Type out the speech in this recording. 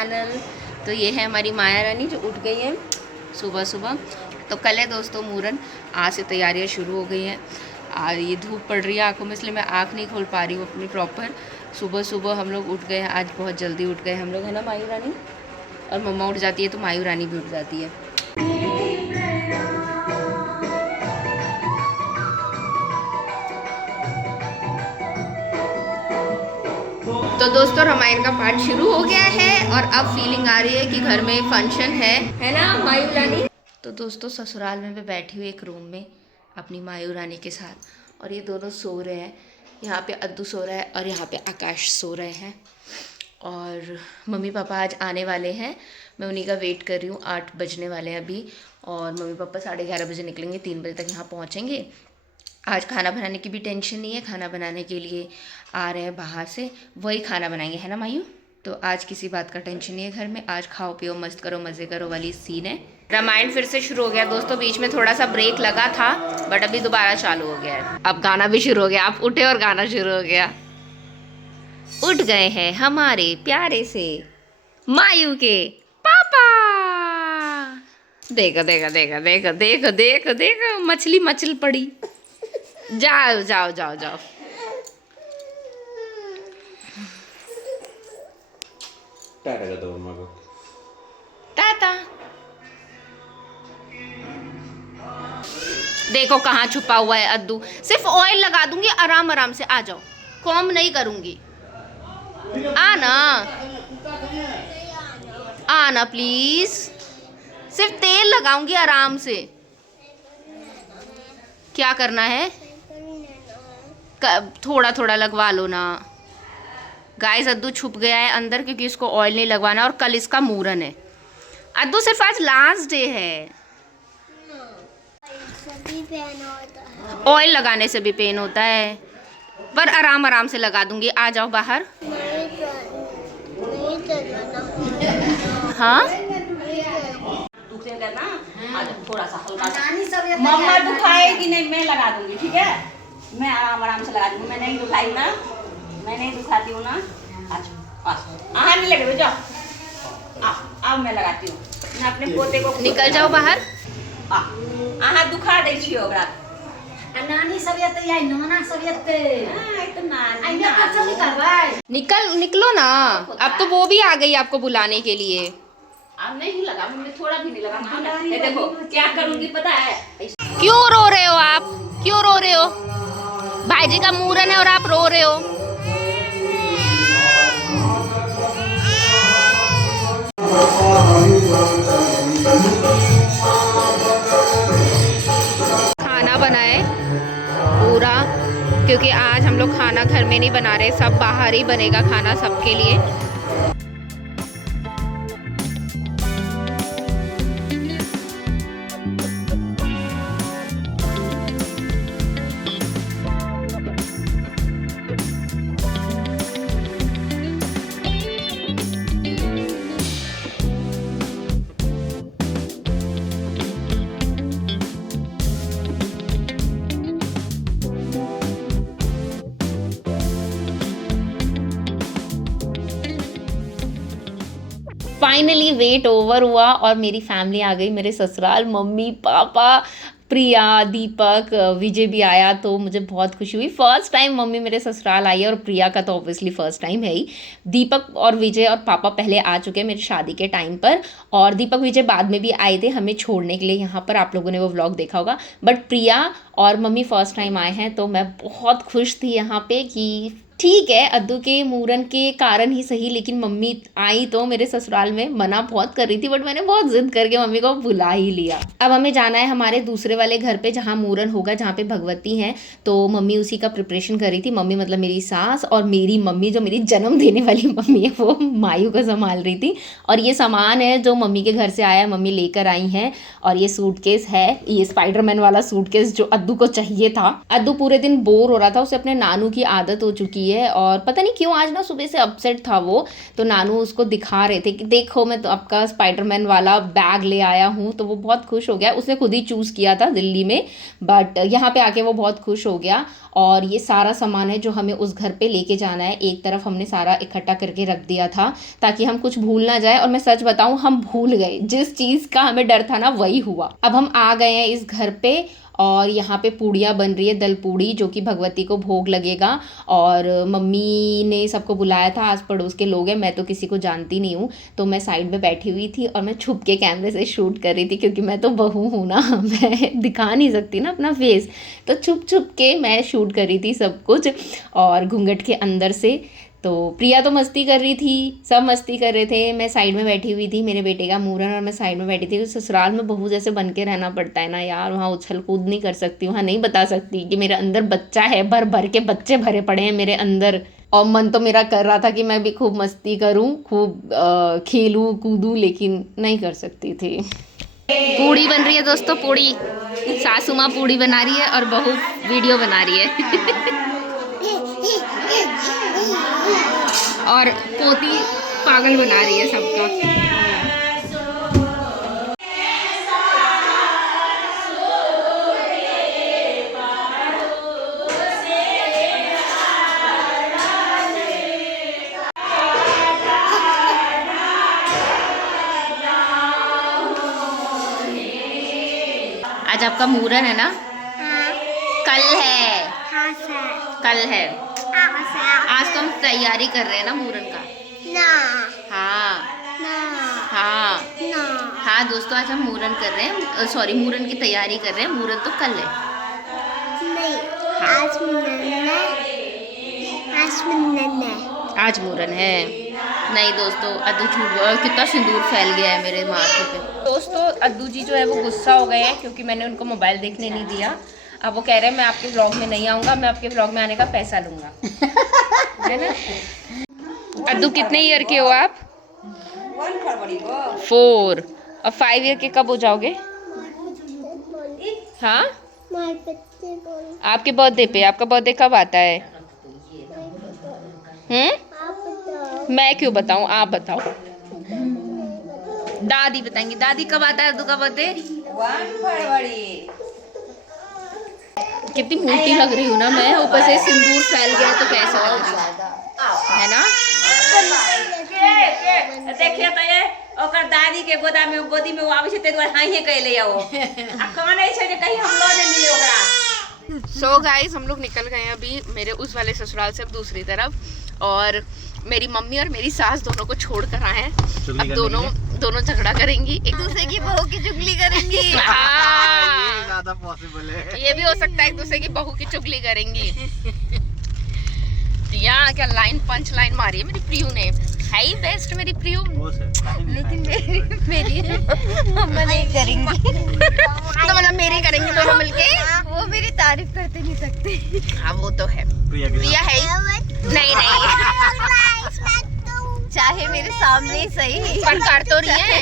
Channel. तो ये है हमारी माया रानी जो उठ गई है सुबह सुबह। तो कल है दोस्तों मूरन, आज से तैयारियां शुरू हो गई हैं। और ये धूप पड़ रही है आंखों में, इसलिए मैं आँख नहीं खोल पा रही हूँ अपनी प्रॉपर। सुबह सुबह हम लोग उठ गए हैं, आज बहुत जल्दी उठ गए हम लोग, है ना मायू रानी? और मम्मा उठ जाती है तो मायू रानी भी उठ जाती है। तो दोस्तों रामायण का पाठ शुरू हो गया है और अब फीलिंग आ रही है कि घर में फंक्शन है ना मायू रानी? तो दोस्तों ससुराल में मैं बैठी हुई एक रूम में अपनी मायू रानी के साथ, और ये दोनों सो रहे हैं। यहाँ पे अद्दू सो रहा है और यहाँ पे आकाश सो रहे हैं। और मम्मी पापा आज आने वाले हैं, मैं उन्हीं का वेट कर रही हूँ। 8 बजने वाले हैं अभी, और मम्मी पापा 11:30 बजे निकलेंगे, 3 बजे तक यहाँ पहुँचेंगे। आज खाना बनाने की भी टेंशन नहीं है, खाना बनाने के लिए आ रहे हैं बाहर से, वही खाना बनाएंगे, है ना मायू? तो आज किसी बात का टेंशन नहीं है घर में, आज खाओ पियो मस्त करो मज़े करो वाली सीन है। रामायण फिर से शुरू हो गया दोस्तों, बीच में थोड़ा सा ब्रेक लगा था बट अभी दोबारा चालू हो गया है। अब गाना भी शुरू हो गया, आप उठे और गाना शुरू हो गया। उठ गए हैं हमारे प्यारे से मायू के पापा। देखो देखो देखो देखो देखो देखो देखो, मछली मचल पड़ी। जाओ जाओ जाओ जाओ। टाटा का दो मम्मा को। टाटा। देखो कहाँ छुपा हुआ है अद्दू, सिर्फ ऑयल लगा दूंगी, आराम आराम से आ जाओ, कॉम नहीं करूंगी। आना आना प्लीज, सिर्फ तेल लगाऊंगी आराम से। क्या करना है? थोड़ा थोड़ा लगवा लो ना। गाइस अद्दू छुप गया है अंदर क्योंकि इसको ऑयल नहीं लगवाना और कल इसका मूरन है। अद्दू सिर्फ आज लास्ट डे है, ऑयल लगाने से भी पेन होता है, पर आराम आराम से लगा दूंगी। आ जाओ बाहर। हाँ थोड़ा सा हल्का मम्मा दुखाएगी नहीं, मैं लगा दूंगी, ठीक है? मैं आराम आराम से लगा दूंगी, मैं नहीं दुखाई ना, मैं नहीं दुखाती हूँ ना। अच्छा नहीं लगे, जाओ अब मैं लगाती हूँ। मैं अपने पोते को निकल जाओ बाहर। दुखा दे छियो ओकरा। नानी सबियत आई नोना सबियत तो नानी ना कच्चा नहीं करवाए। निकलो ना, अब तो वो भी आ गई आपको बुलाने के लिए। अब नहीं लगा, मैं थोड़ा भी नहीं लगा। ये देखो क्या करूंगी पता है? क्यों रो रहे हो आप? क्यों रो रहे हो? भाई जी का मूरन है और आप रो रहे हो। खाना बनाए पूरा, क्योंकि आज हम लोग खाना घर में नहीं बना रहे, सब बाहर ही बनेगा खाना सबके लिए। फाइनली वेट ओवर हुआ और मेरी फैमिली आ गई मेरे ससुराल। मम्मी पापा, प्रिया, दीपक, विजय भी आया, तो मुझे बहुत खुशी हुई। फर्स्ट टाइम मम्मी मेरे ससुराल आई है, और प्रिया का तो ऑब्वियसली फर्स्ट टाइम है ही। दीपक और विजय और पापा पहले आ चुके हैं मेरी शादी के टाइम पर, और दीपक विजय बाद में भी आए थे हमें छोड़ने के लिए यहाँ पर, आप लोगों ने वो व्लॉग देखा होगा। बट प्रिया और मम्मी फर्स्ट टाइम आए हैं, तो मैं बहुत खुश थी यहाँ पे कि ठीक है अद्दू के मूरन के कारण ही सही, लेकिन मम्मी आई तो मेरे ससुराल में। मना बहुत कर रही थी बट मैंने बहुत जिद करके मम्मी को बुला ही लिया। अब हमें जाना है हमारे दूसरे वाले घर पे जहाँ मूरन होगा, जहाँ पे भगवती हैं, तो मम्मी उसी का प्रिपरेशन कर रही थी। मम्मी मतलब मेरी सास, और मेरी मम्मी जो मेरी जन्म देने वाली मम्मी है वो मायू को संभाल रही थी। और ये सामान है जो मम्मी के घर से आया, मम्मी लेकर आई हैं। और ये सूटकेस है, ये स्पाइडरमैन वाला सूटकेस जो अद्दू को चाहिए था। अद्दू पूरे दिन बोर हो रहा था, उसे अपने नानू की आदत हो चुकी है, और पता नहीं क्यों आज ना सुबह से अपसेट था वो। तो नानू उसको दिखा रहे थे कि देखो मैं तो आपका स्पाइडरमैन वाला बैग ले आया हूँ, तो वो बहुत खुश हो गया। उसने खुद ही चूज़ किया था दिल्ली में, बट यहाँ पे आके वो बहुत खुश हो गया। और ये सारा सामान है जो हमें उस घर पे लेके जाना है। एक तरफ हमने सारा इकट्ठा करके रख दिया था ताकि हम कुछ भूल ना जाए, और मैं सच बताऊं हम भूल गए। जिस चीज़ का हमें डर था ना वही हुआ। अब हम आ गए हैं इस घर पे और यहाँ पे पूड़ियाँ बन रही है, दल पूड़ी, जो कि भगवती को भोग लगेगा। और मम्मी ने सबको बुलाया था, आस पड़ोस के लोग हैं, मैं तो किसी को जानती नहीं हूँ। तो मैं साइड में बैठी हुई थी और मैं छुप के कैमरे से शूट कर रही थी, क्योंकि मैं तो बहू हूँ ना, मैं दिखा नहीं सकती ना अपना फेस। तो छुप छुप के मैं शूट कर रही थी सब कुछ, और घूंघट के अंदर से। तो प्रिया तो मस्ती कर रही थी, सब मस्ती कर रहे थे, मैं साइड में बैठी हुई थी। मेरे बेटे का मुहूर्त और मैं साइड में बैठी थी। ससुराल में बहू जैसे बन के रहना पड़ता है ना यार, वहाँ उछल कूद नहीं कर सकती, वहाँ नहीं बता सकती कि मेरे अंदर बच्चा है, भर भर के बच्चे भरे पड़े हैं मेरे अंदर। और मन तो मेरा कर रहा था कि मैं भी खूब मस्ती करूँ, खूब खेलूँ कूदूँ, लेकिन नहीं कर सकती थी। पूड़ी बन रही है दोस्तों, पूड़ी। सासू माँ पूड़ी बना रही है और बहू वीडियो बना रही है। और पोती पागल बना रही है सबका। आज आपका मुहूर्त है ना? हाँ, कल है, हाँ सर, कल है। हाँ सर, आज तो हम तैयारी कर रहे हैं ना मुहूर्त का। ना, हाँ ना, हाँ ना, हाँ दोस्तों, आज हम मुहूर्त कर रहे हैं, सॉरी मुहूर्त की तैयारी कर रहे हैं। मुहूर्त तो कल है। नहीं, आज मुन्ना, आज मुन्ना, आज मुहूर्त है। नहीं दोस्तों, अद्दू झूठ बोला, कितना सिंदूर फैल गया है मेरे माथे पे। दोस्तों अद्दू जी जो है वो गुस्सा हो गए हैं क्योंकि मैंने उनको मोबाइल देखने नहीं दिया। अब वो कह रहे हैं मैं आपके व्लॉग में नहीं आऊँगा, मैं आपके व्लॉग में आने का पैसा लूँगा, है ना? अद्दू कितने ईयर के हो आप? 4। और 5 ईयर के कब हो जाओगे? हाँ, आपके बर्थडे पे। आपका बर्थडे कब आता है? मैं क्यों बताऊं, आप बताओ। दादी बताएंगी। दादी कब आता है अद्दू का बर्थडे? 1 फरवरी। कितनी मोटी लग रही हूँ ना मैं, ऊपर से सिंदूर फैल गया तो कैसा लग रहा है ना? देखिए तो ये ओकर दादी के गोदी में वो आवे छे, ते दुआरे हाइए कहले आओ आ कौन है छे जे कहीं हम लो ने लिए ओकरा। सो गाइस, हम लोग निकल गए हैं अभी मेरे उस वाले ससुराल से अब दूसरी तरफ, और मेरी मम्मी और मेरी सास दोनों को छोड़ कर आए हैं। अब दोनों झगड़ा करेंगी, एक दूसरे की बहू की चुगली करेंगी। ये ज्यादा पॉसिबल है। ये भी हो सकता है एक दूसरे की बहू की चुगली करेंगी। यहाँ क्या पंच लाइन मारी है मेरी प्रियू ने। है ही बेस्ट मेरी प्रियू, लेकिन मेरी मम्मा नहीं करेंगी। तो मतलब मेरी करेंगे दोनों मिलके। वो मेरी तारीफ करते नहीं सकते। हाँ वो तो है, प्रिया है ही। नहीं नहीं, चाहे मेरे सामने ही सही, पर कर तो रही है।